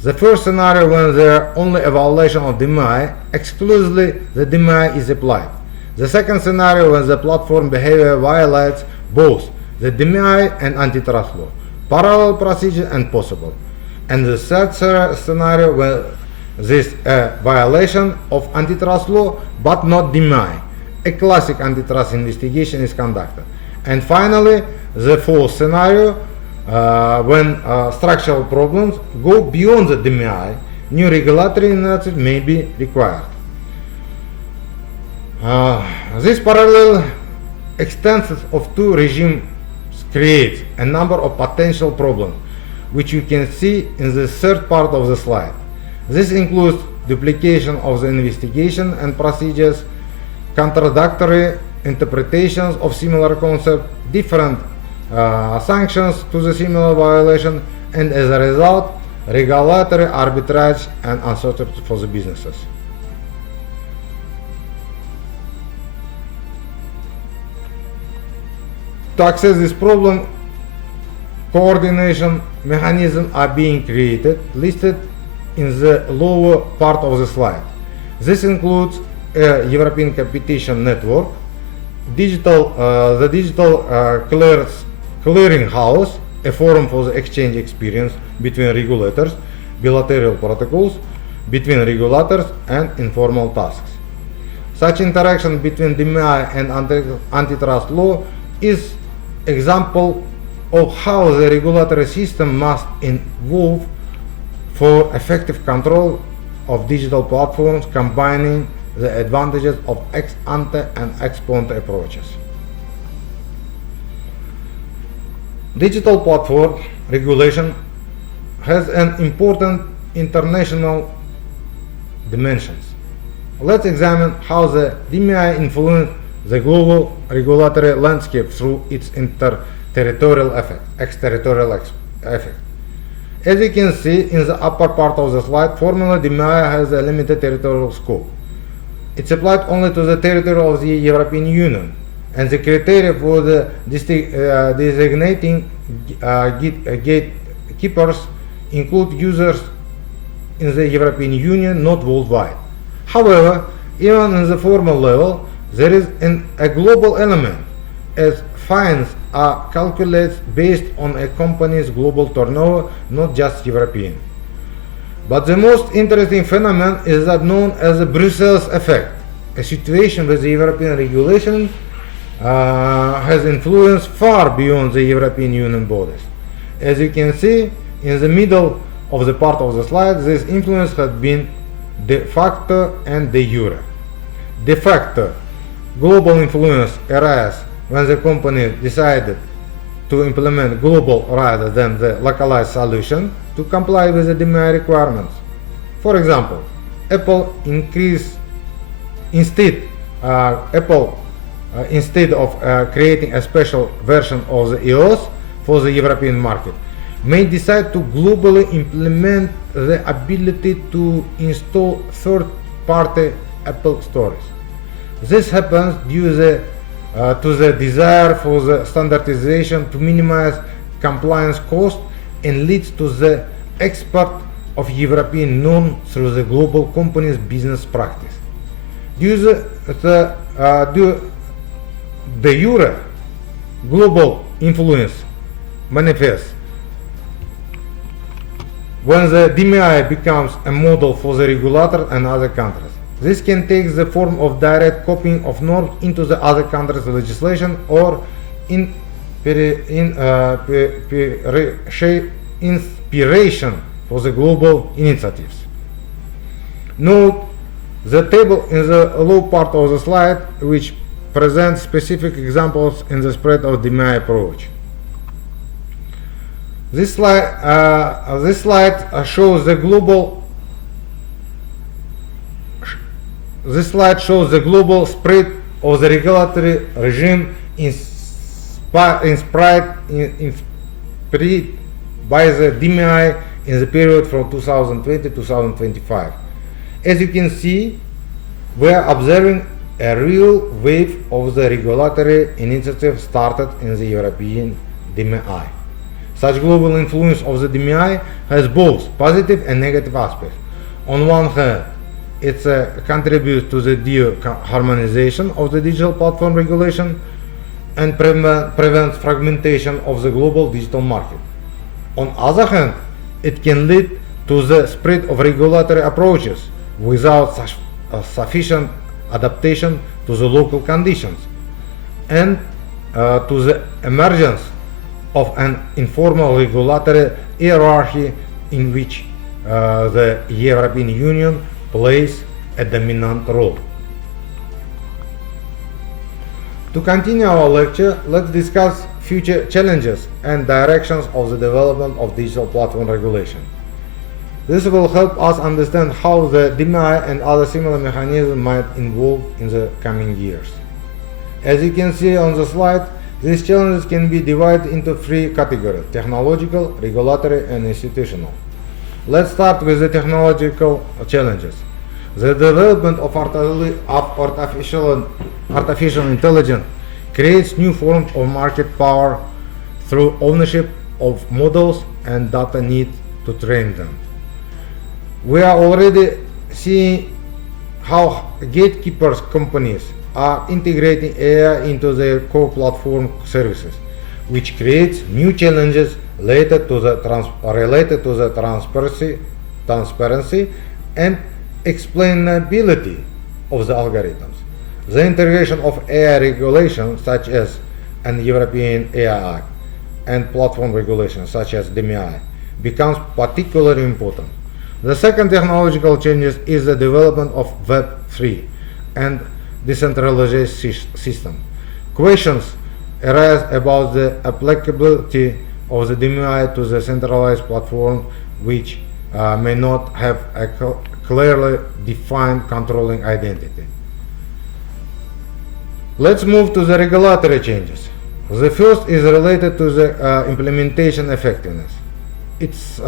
The first scenario, when there is only a violation of DMI, exclusively the DMI is applied. The second scenario, when the platform behavior violates both the DMI and antitrust law, parallel procedure and possible. And the third scenario, where this violation of antitrust law but not DMI, a classic antitrust investigation is conducted. And finally, the fourth scenario, when structural problems go beyond the DMI, new regulatory initiatives may be required. This parallel extension of two regimes creates a number of potential problems, which you can see in the third part of the slide. This includes duplication of the investigation and procedures, contradictory interpretations of similar concepts, different sanctions to the similar violation, and as a result, regulatory arbitrage and uncertainty for the businesses. To access this problem, coordination mechanisms are being created, listed in the lower part of the slide. This includes a European competition network, the digital clearing house, a forum for the exchange experience between regulators, bilateral protocols between regulators, and informal tasks. Such interaction between DMI and antitrust law is example of how the regulatory system must evolve for effective control of digital platforms, combining the advantages of ex ante and ex post approaches. Digital platform regulation has an important international dimensions. Let's examine how the DMI influenced the global regulatory landscape through its exterritorial effect. As you can see in the upper part of the slide, formally DMI has a limited territorial scope. It's applied only to the territory of the European Union. and the criteria for the designating gatekeepers include users in the European Union, not worldwide. However, even in the formal level, there is a global element, as fines are calculated based on a company's global turnover, not just European. But the most interesting phenomenon is that known as the Brussels effect, a situation where the European regulation has influence far beyond the European Union borders. As you can see in the middle of the part of the slide, this influence has been de facto and de jure. De facto, global influence arises when the company decided to implement global rather than the localized solution to comply with the DMI requirements. For example, Apple instead of creating a special version of the iOS for the European market, may decide to globally implement the ability to install third-party Apple stores. This happens due to the desire for the standardization to minimize compliance costs and leads to the export of European norms through the global company's business practice. Due the de jure global influence manifests when the DMI becomes a model for the regulator and other countries. This can take the form of direct copying of norms into the other countries' legislation or inspiration for the global initiatives. Note the table in the low part of the slide, which presents specific examples in the spread of DMI approach. This slide shows the global spread of the regulatory regime inspired by the DMI in the period from 2020 to 2025. As you can see, we are observing a real wave of the regulatory initiative started in the European DMI. Such global influence of the DMI has both positive and negative aspects. On one hand, it contributes to the harmonization of the digital platform regulation and prevents fragmentation of the global digital market. On the other hand, it can lead to the spread of regulatory approaches without sufficient adaptation to the local conditions and to the emergence of an informal regulatory hierarchy in which the European Union plays a dominant role. To continue our lecture, let's discuss future challenges and directions of the development of digital platform regulation. This will help us understand how the DMI and other similar mechanisms might evolve in the coming years. As you can see on the slide, these challenges can be divided into three categories: technological, regulatory, and institutional. Let's start with the technological challenges. The development of artificial intelligence creates new forms of market power through ownership of models and data need to train them. We are already seeing how gatekeepers companies are integrating AI into their core platform services, which creates new challenges related to the transparency and explainability of the algorithms. The integration of AI regulations such as an European AI Act and platform regulations such as DMI becomes particularly important. The second technological change is the development of Web3 and decentralized system. Questions arise about the applicability of the DMI to the centralized platform, which may not have a clearly defined controlling identity. Let's move to the regulatory changes. The first is related to the implementation effectiveness. It's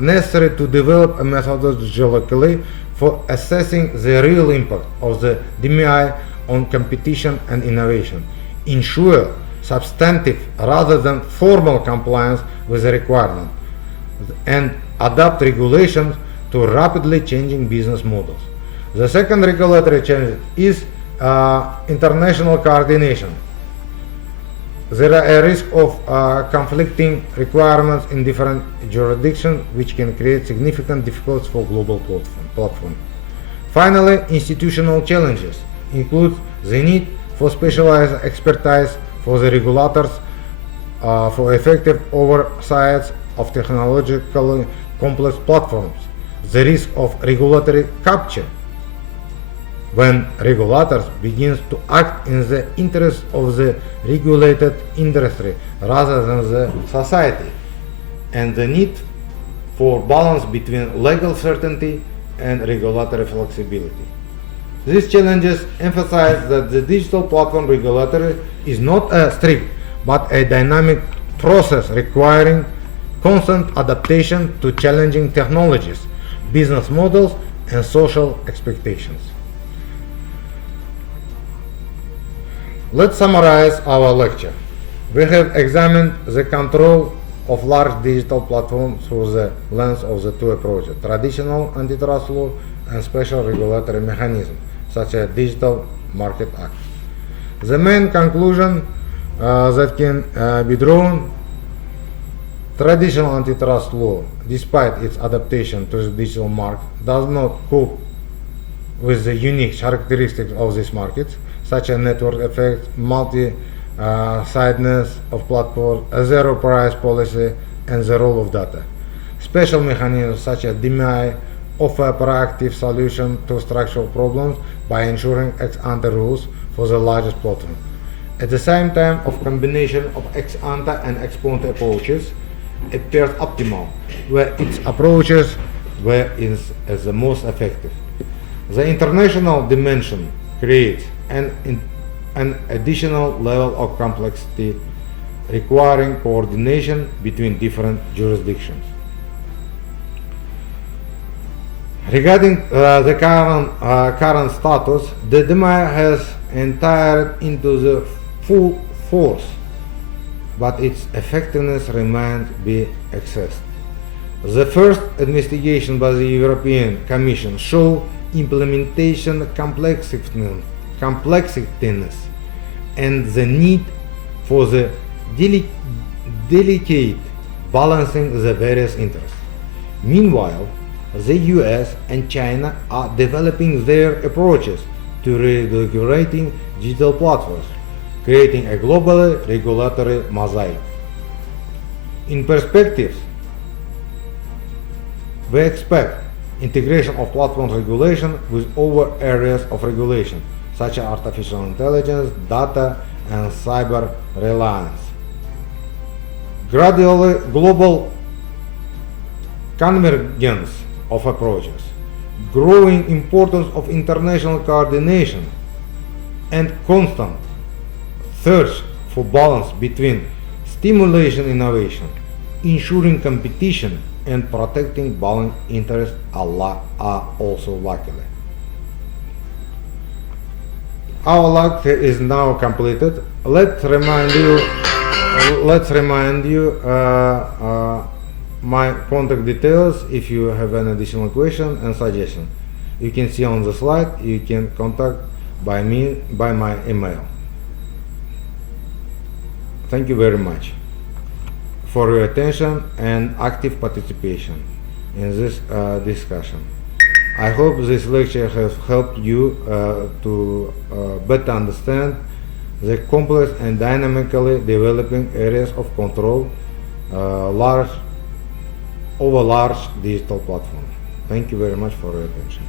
necessary to develop a methodology for assessing the real impact of the DMI on competition and innovation, ensure substantive rather than formal compliance with the requirement, and adapt regulations to rapidly changing business models. The second regulatory challenge is international coordination. There are a risk of conflicting requirements in different jurisdictions, which can create significant difficulties for global platform. Finally, institutional challenges include the need for specialized expertise for the regulators for effective oversight of technologically complex platforms, the risk of regulatory capture when regulators begin to act in the interest of the regulated industry rather than the society, and the need for balance between legal certainty and regulatory flexibility. These challenges emphasize that the digital platform regulatory is not a strict but a dynamic process requiring constant adaptation to challenging technologies, business models, and social expectations. Let's summarize our lecture. We have examined the control of large digital platforms through the lens of the two approaches: traditional antitrust law and special regulatory mechanism, such as Digital Market Act. The main conclusion that can be drawn: traditional antitrust law, despite its adaptation to the digital market, does not cope with the unique characteristics of these markets, such as network effects, multi-sidedness of platforms, a zero price policy, and the role of data. Special mechanisms such as DMI offer a proactive solution to structural problems by ensuring ex-ante rules for the largest platform. At the same time, a combination of ex-ante and ex-post approaches appears optimal, where its approaches were as the most effective. The international dimension creates an additional level of complexity requiring coordination between different jurisdictions. Regarding the current status, the DMI has entered into the full force, but its effectiveness remains to be assessed. The first investigation by the European Commission showed implementation complexities and the need for the delicate balancing the various interests. Meanwhile, the US and China are developing their approaches to regulating digital platforms, creating a global regulatory mosaic. In perspective, we expect integration of platform regulation with other areas of regulation, such as artificial intelligence, data, and cyber reliance. Gradually, global convergence of approaches, growing importance of international coordination, and constant search for balance between stimulation innovation, ensuring competition, and protecting balanced interests are also likely. Our lecture is now completed. Let's remind you my contact details if you have any additional question and suggestion. You can see on the slide. You can contact by me by my email. Thank you very much for your attention and active participation in this discussion. I hope this lecture has helped you to better understand the complex and dynamically developing areas of control over large digital platforms. Thank you very much for your attention.